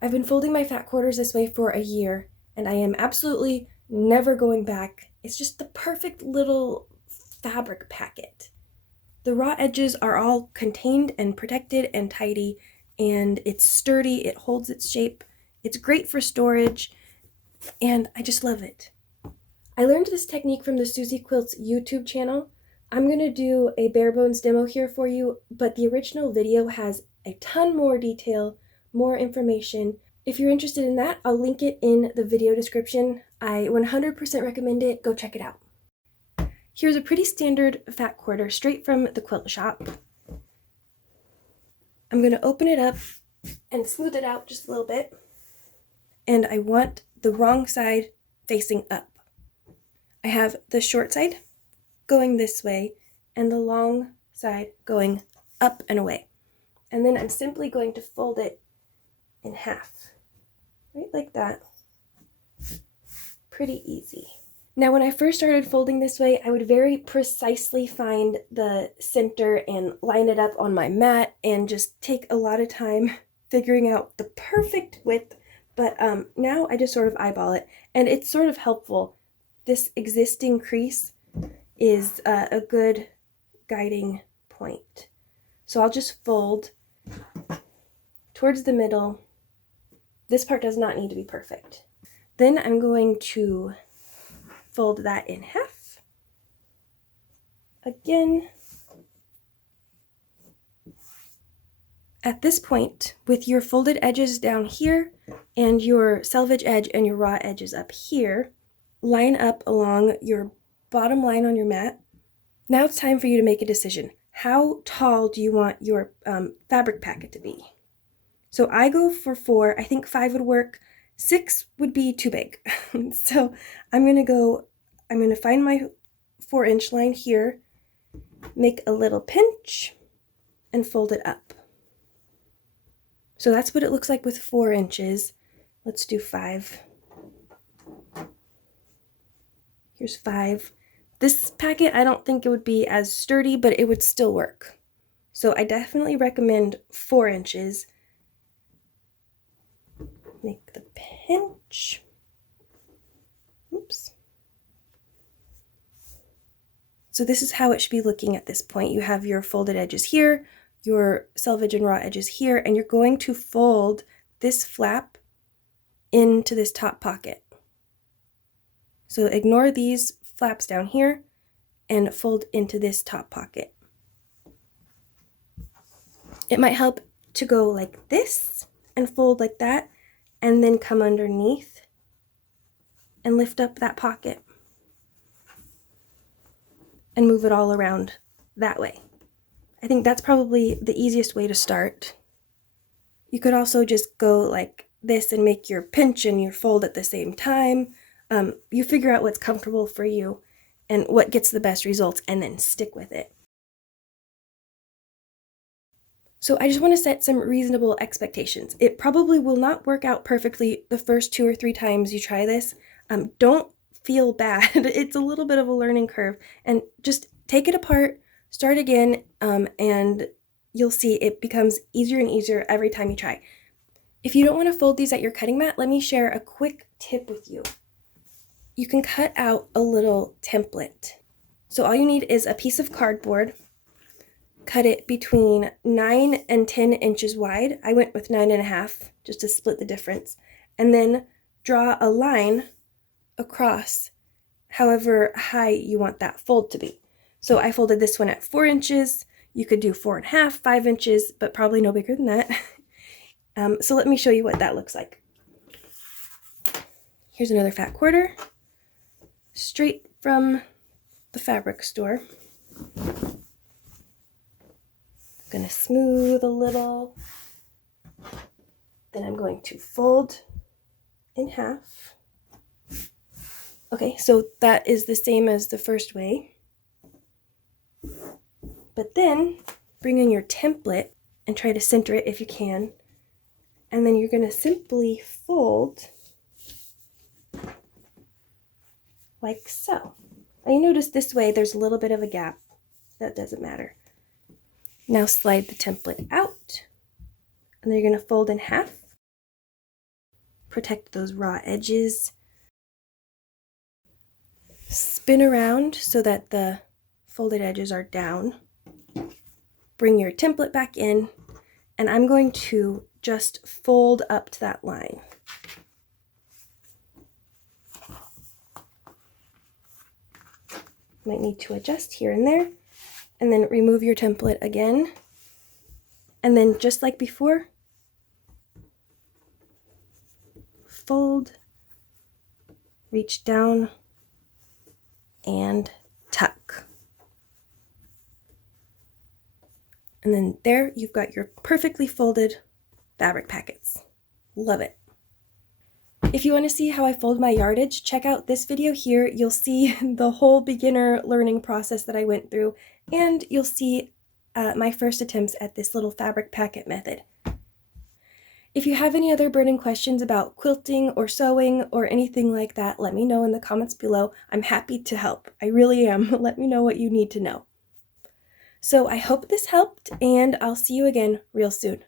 I've been folding my fat quarters this way for a year, and I am absolutely never going back. It's just the perfect little fabric packet. The raw edges are all contained and protected and tidy, and it's sturdy, it holds its shape, it's great for storage, and I just love it. I learned this technique from the Suzy Quilts YouTube channel. I'm going to do a bare bones demo here for you, but the original video has a ton more detail, more information. If you're interested in that, I'll link it in the video description. I 100% recommend it. Go check it out. Here's a pretty standard fat quarter straight from the quilt shop. I'm going to open it up and smooth it out just a little bit. And I want the wrong side facing up. I have the short side going this way and the long side going up and away. And then I'm simply going to fold it in half, right like that. Pretty easy. Now, when I first started folding this way, I would very precisely find the center and line it up on my mat and just take a lot of time figuring out the perfect width. But now I just sort of eyeball it, and it's sort of helpful. This existing crease is a good guiding point. So I'll just fold towards the middle. This part does not need to be perfect. Then I'm going to fold that in half. Again. At this point, with your folded edges down here and your selvage edge and your raw edges up here, line up along your bottom line on your mat. Now it's time for you to make a decision. How tall do you want your fabric packet to be? So I go for 4. I think 5 would work. 6 would be too big. So I'm going to find my 4-inch line here, make a little pinch, and fold it up. So that's what it looks like with 4 inches. Let's do 5. Here's 5. This packet, I don't think it would be as sturdy, but it would still work. So I definitely recommend 4 inches. Make the pinch. Oops. So this is how it should be looking at this point. You have your folded edges here, your selvage and raw edges here, and you're going to fold this flap into this top pocket. So ignore these flaps down here and fold into this top pocket. It might help to go like this and fold like that, and then come underneath and lift up that pocket and move it all around that way. I think that's probably the easiest way to start. You could also just go like this and make your pinch and your fold at the same time. You figure out what's comfortable for you and what gets the best results, and then stick with it. So I just want to set some reasonable expectations. It probably will not work out perfectly the first 2 or 3 times you try this. Don't feel bad. It's a little bit of a learning curve, and just take it apart, start again, and you'll see it becomes easier and easier every time you try. If you don't want to fold these at your cutting mat, let me share a quick tip with you. You can cut out a little template. So all you need is a piece of cardboard. Cut it between 9 and 10 inches wide. I went with 9.5 just to split the difference. And then draw a line across however high you want that fold to be. So I folded this one at 4 inches. You could do 4.5, 5 inches, but probably no bigger than that. So let me show you what that looks like. Here's another fat quarter, straight from the fabric store. I'm going to smooth a little. Then I'm going to fold in half. Okay, so that is the same as the first way. But then bring in your template and try to center it if you can. And then you're going to simply fold like so. And you notice this way there's a little bit of a gap. That doesn't matter. Now slide the template out, and then you're going to fold in half protect those raw edges. Spin around so that the folded edges are down. Bring your template back in, and I'm going to just fold up to that line. Might need to adjust here and there, and then remove your template again. And then just like before, fold, reach down, and tuck. And then there you've got your perfectly folded fabric packets. Love it. If you want to see how I fold my yardage, check out this video here. You'll see the whole beginner learning process that I went through, and you'll see my first attempts at this little fabric packet method. If you have any other burning questions about quilting or sewing or anything like that, let me know in the comments below. I'm happy to help. I really am. Let me know what you need to know. So I hope this helped, and I'll see you again real soon.